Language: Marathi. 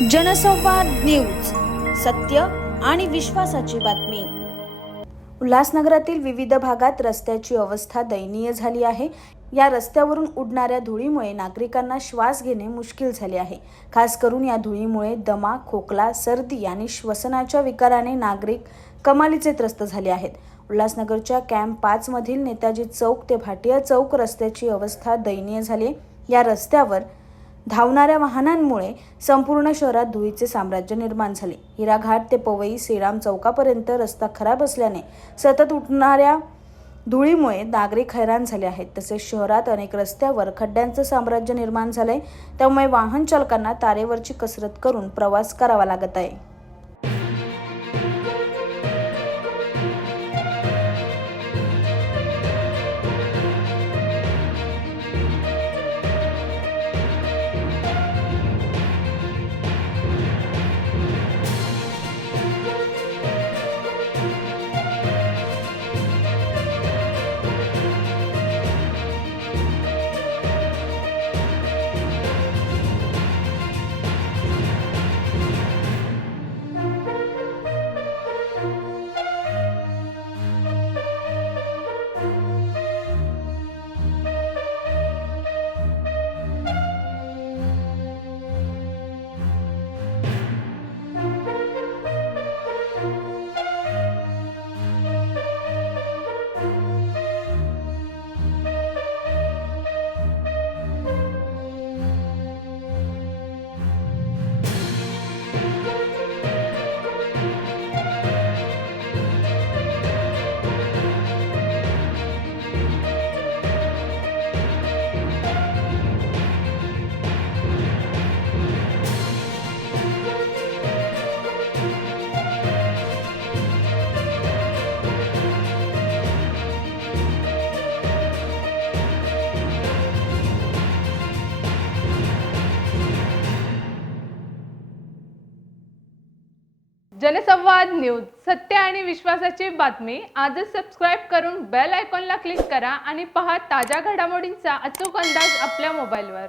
जनसंवाद न्यूज, सत्य आणि विश्वासाची बातमी। उल्हासनगरातील विविध भागात रस्त्याची अवस्था दयनीय झाली आहे। या रस्त्यावरून उडणाऱ्या धुळीमुळे नागरिकांना श्वास घेणे मुश्किल झाले आहे। खास करून या धुळीमुळे दमा, खोकला, सर्दी आणि श्वसनाच्या विकाराने नागरिक कमालीचे त्रस्त झाले आहेत। उल्हासनगरच्या कॅम्प 5 मधील नेताजी चौक ते भाटिया चौक रस्त्याची अवस्था दयनीय झाली। या रस्त्यावर धावणाऱ्या वाहनांमुळे संपूर्ण शहरात धुळीचे साम्राज्य निर्माण झाले। हिराघाट ते पवई श्रीराम चौकापर्यंत रस्ता खराब असल्याने सतत उठणाऱ्या धुळीमुळे नागरिक हैराण झाले आहेत। तसेच शहरात अनेक रस्त्यावर खड्ड्यांचे साम्राज्य निर्माण झाले, त्यामुळे वाहन चालकांना तारेवरची कसरत करून प्रवास करावा लागत आहे। जनसंवाद न्यूज, सत्य आणि विश्वासाची बातमी। आजच सबस्क्राइब करून बेल आयकॉनला क्लिक करा आणि पहा ताज्या घडामोडींचा अचूक अंदाज आपल्या मोबाईलवर।